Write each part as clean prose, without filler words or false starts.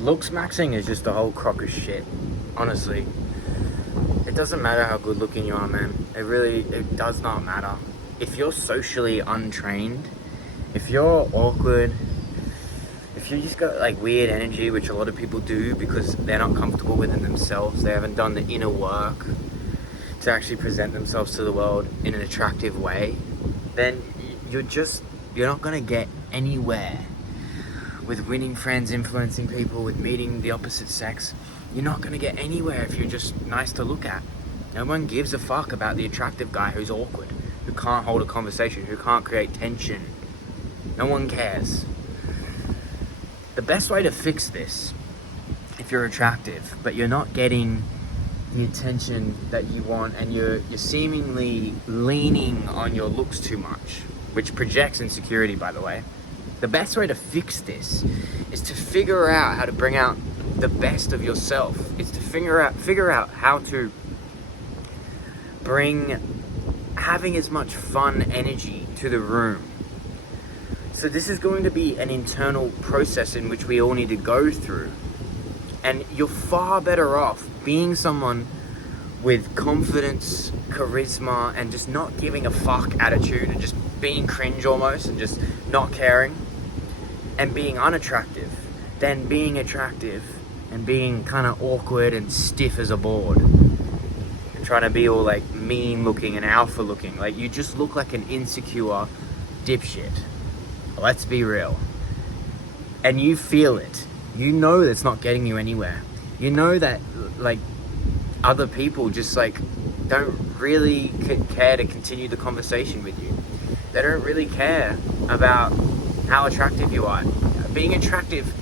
Looks maxing is just a whole crock of shit. Honestly, it doesn't matter how good looking you are, man. It does not matter. If you're socially untrained, if you're awkward, if you just got like weird energy, which a lot of people do because they're not comfortable within themselves, they haven't done the inner work to actually present themselves to the world in an attractive way, then you're not gonna get anywhere with winning friends, influencing people, with meeting the opposite sex. You're not gonna get anywhere if you're just nice to look at. No one gives a fuck about the attractive guy who's awkward, who can't hold a conversation, who can't create tension. No one cares. The best way to fix this, if you're attractive, but you're not getting the attention that you want, and you're seemingly leaning on your looks too much, which projects insecurity, by the way. The best way to fix this is to figure out how to bring out the best of yourself. It's to figure out how to bring having as much fun energy to the room. So this is going to be an internal process in which we all need to go through. And you're far better off being someone with confidence, charisma, and just not giving a fuck attitude, and just being cringe almost, and just not caring, and being unattractive, than being attractive and being kind of awkward and stiff as a board, and trying to be all like mean looking and alpha looking. Like, you just look like an insecure dipshit. Let's be real. And you feel it. You know that's not getting you anywhere. You know that like other people just like don't really care to continue the conversation with you. They don't really care about how attractive you are. Being attractive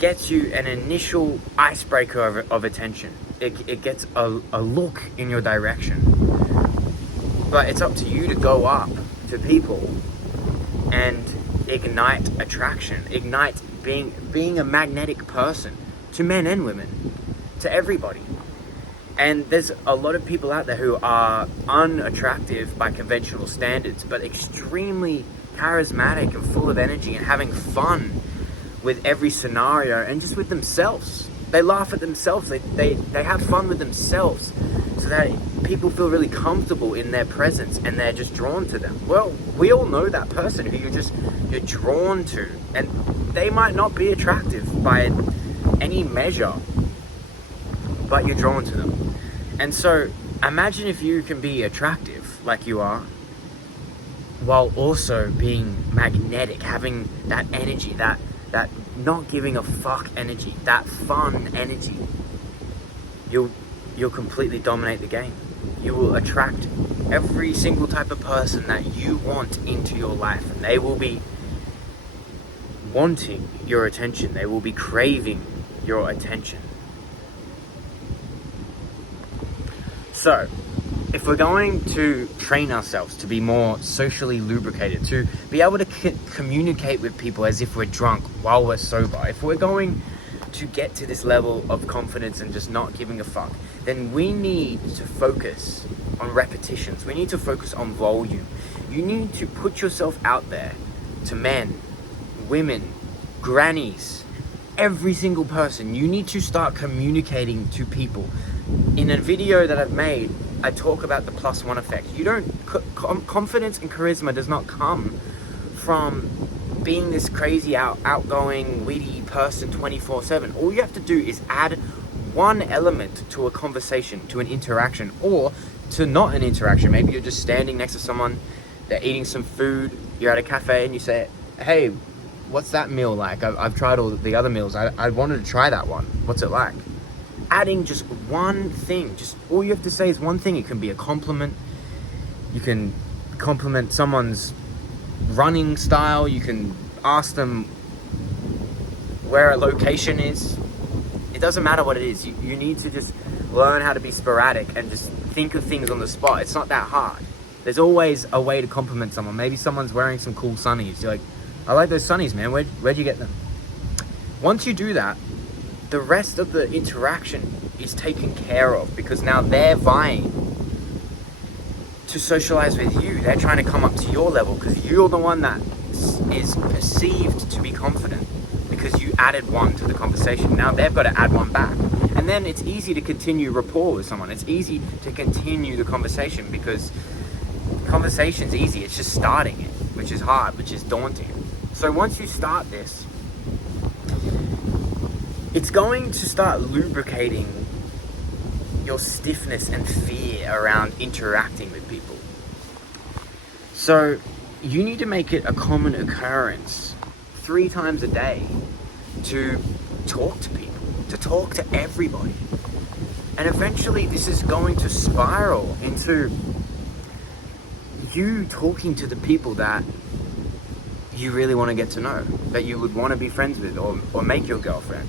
gets you an initial icebreaker of attention. It gets a look in your direction. But it's up to you to go up to people and ignite attraction, ignite being a magnetic person to men and women, to everybody. And there's a lot of people out there who are unattractive by conventional standards, but extremely charismatic and full of energy and having fun with every scenario and just with themselves. They laugh at themselves. They have fun with themselves, so that people feel really comfortable in their presence and they're just drawn to them. Well, we all know that person who you're drawn to, and they might not be attractive by any measure, but you're drawn to them. And so imagine if you can be attractive like you are, while also being magnetic, having that energy, that not giving a fuck energy, that fun energy. You'll completely dominate the game. You will attract every single type of person that you want into your life, and they will be wanting your attention. They will be craving your attention. So, if we're going to train ourselves to be more socially lubricated, to be able to communicate with people as if we're drunk while we're sober, if we're going to get to this level of confidence and just not giving a fuck, then we need to focus on repetitions. We need to focus on volume. You need to put yourself out there to men, women, grannies, every single person. You need to start communicating to people. In a video that I've made, I talk about the +1 effect. You don't, confidence and charisma does not come from being this crazy outgoing, witty person 24/7. All you have to do is add one element to a conversation, to an interaction, or to not an interaction. Maybe you're just standing next to someone, they're eating some food, you're at a cafe and you say, hey, what's that meal like? I've tried all the other meals. I wanted to try that one. What's it like? Adding just one thing, just all you have to say is one thing. It can be a compliment. You can compliment someone's running style. You can ask them where a location is. It doesn't matter what it is. You need to just learn how to be sporadic and just think of things on the spot. It's not that hard. There's always a way to compliment someone. Maybe someone's wearing some cool sunnies. You're like, I like those sunnies, man. Where'd you get them? Once you do that, the rest of the interaction is taken care of, because now they're vying to socialize with you. They're trying to come up to your level because you're the one that is perceived to be confident, because because you added one to the conversation. Now they've got to add one back. And then it's easy to continue rapport with someone. It's easy to continue the conversation because conversation's easy. It's just starting it, which is hard, which is daunting. So once you start this, it's going to start lubricating your stiffness and fear around interacting with people. So you need to make it a common occurrence 3 times a day to talk to people, to talk to everybody. And eventually this is going to spiral into you talking to the people that you really want to get to know, that you would want to be friends with or make your girlfriend.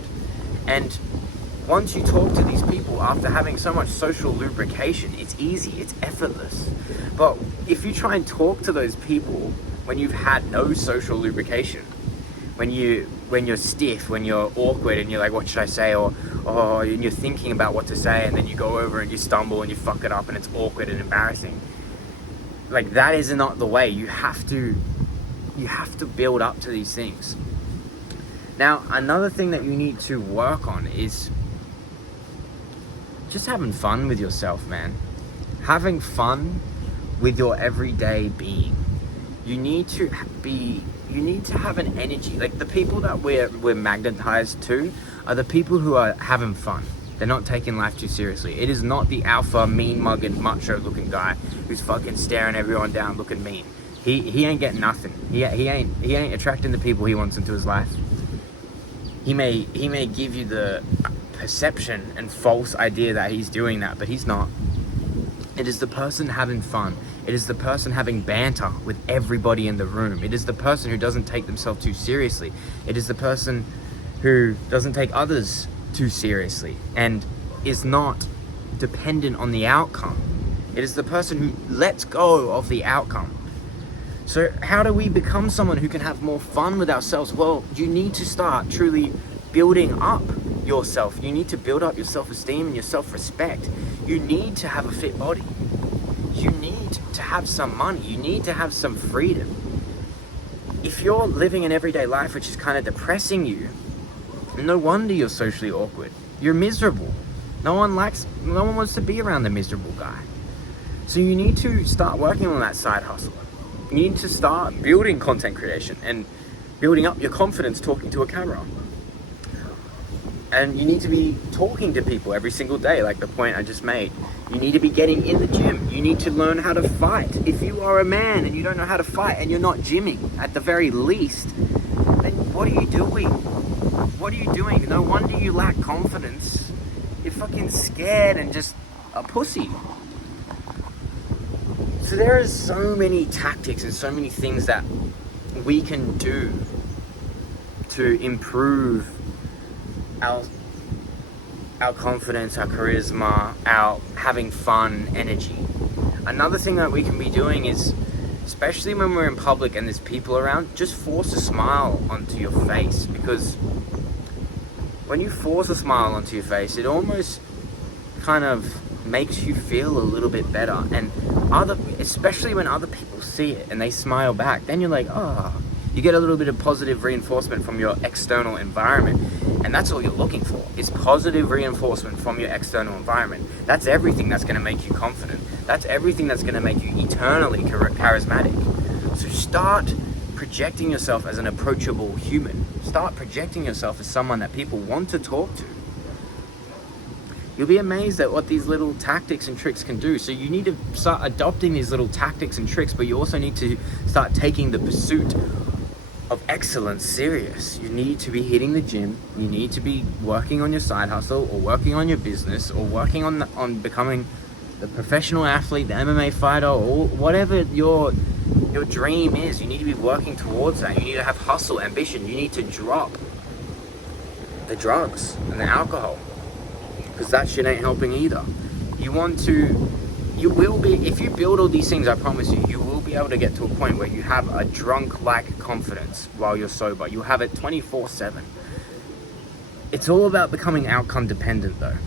And once you talk to these people after having so much social lubrication, it's easy, it's effortless. But if you try and talk to those people when you've had no social lubrication, when you're stiff, when you're awkward and you're like, what should I say? Or and you're thinking about what to say, and then you go over and you stumble and you fuck it up and it's awkward and embarrassing. Like, that is not the way. You have to build up to these things. Now, another thing that you need to work on is just having fun with yourself, man. Having fun with your everyday being. You need to have an energy. Like, the people that we're magnetized to are the people who are having fun. They're not taking life too seriously. It is not the alpha, mean-mugging, macho-looking guy who's fucking staring everyone down, looking mean. He ain't getting nothing. He ain't attracting the people he wants into his life. He may give you the perception and false idea that he's doing that, but he's not. It is the person having fun. It is the person having banter with everybody in the room. It is the person who doesn't take themselves too seriously. It is the person who doesn't take others too seriously and is not dependent on the outcome. It is the person who lets go of the outcome. So how do we become someone who can have more fun with ourselves? Well, you need to start truly building up yourself. You need to build up your self-esteem and your self-respect. You need to have a fit body. You need to have some money. You need to have some freedom. If you're living an everyday life which is kind of depressing you, no wonder you're socially awkward. You're miserable. No one wants to be around the miserable guy. So you need to start working on that side hustle. You need to start building content creation and building up your confidence talking to a camera. And you need to be talking to people every single day, like the point I just made. You need to be getting in the gym. You need to learn how to fight. If you are a man and you don't know how to fight and you're not gymming at the very least, then what are you doing? What are you doing? No wonder you lack confidence. You're fucking scared and just a pussy. So there are so many tactics and so many things that we can do to improve our confidence, our charisma, our having fun energy. Another thing that we can be doing is, especially when we're in public and there's people around, just force a smile onto your face, because when you force a smile onto your face, it almost kind of makes you feel a little bit better. And especially when other people see it and they smile back, then you're like, oh, you get a little bit of positive reinforcement from your external environment. And that's all you're looking for, is positive reinforcement from your external environment. That's everything that's going to make you confident. That's everything that's going to make you eternally charismatic. So start projecting yourself as an approachable human. Start projecting yourself as someone that people want to talk to. You'll be amazed at what these little tactics and tricks can do. So you need to start adopting these little tactics and tricks, but you also need to start taking the pursuit of excellence serious. You need to be hitting the gym. You need to be working on your side hustle, or working on your business, or working on becoming the professional athlete, the MMA fighter, or whatever your dream is. You need to be working towards that. You need to have hustle, ambition. You need to drop the drugs and the alcohol, because that shit ain't helping either. If you build all these things, I promise you will be able to get to a point where you have a drunk-like confidence while you're sober. You'll have it 24/7. It's all about becoming outcome dependent, though.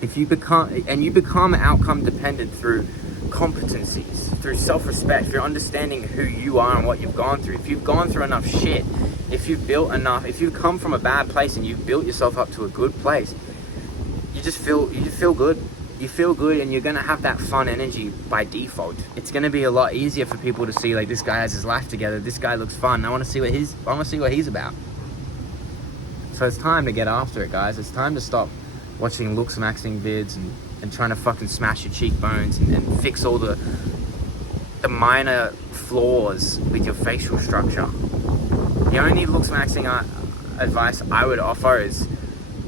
If you become outcome dependent through competencies, through self-respect, through understanding who you are and what you've gone through. If you've gone through enough shit, if you've built enough, if you've come from a bad place and you've built yourself up to a good place, you feel good. You feel good, and you're gonna have that fun energy by default. It's gonna be a lot easier for people to see, like, this guy has his life together, this guy looks fun, I want to see what he's about. So it's time to get after it, guys. It's time to stop watching looks maxing vids and trying to fucking smash your cheekbones and fix all the minor flaws with your facial structure. The only looks maxing advice I would offer is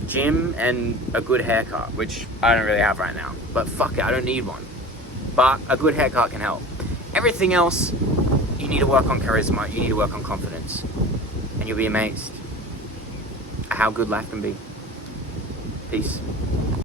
gym and a good haircut, which I don't really have right now. But fuck it, I don't need one. But a good haircut can help. Everything else, you need to work on charisma, you need to work on confidence. And you'll be amazed at how good life can be. Peace.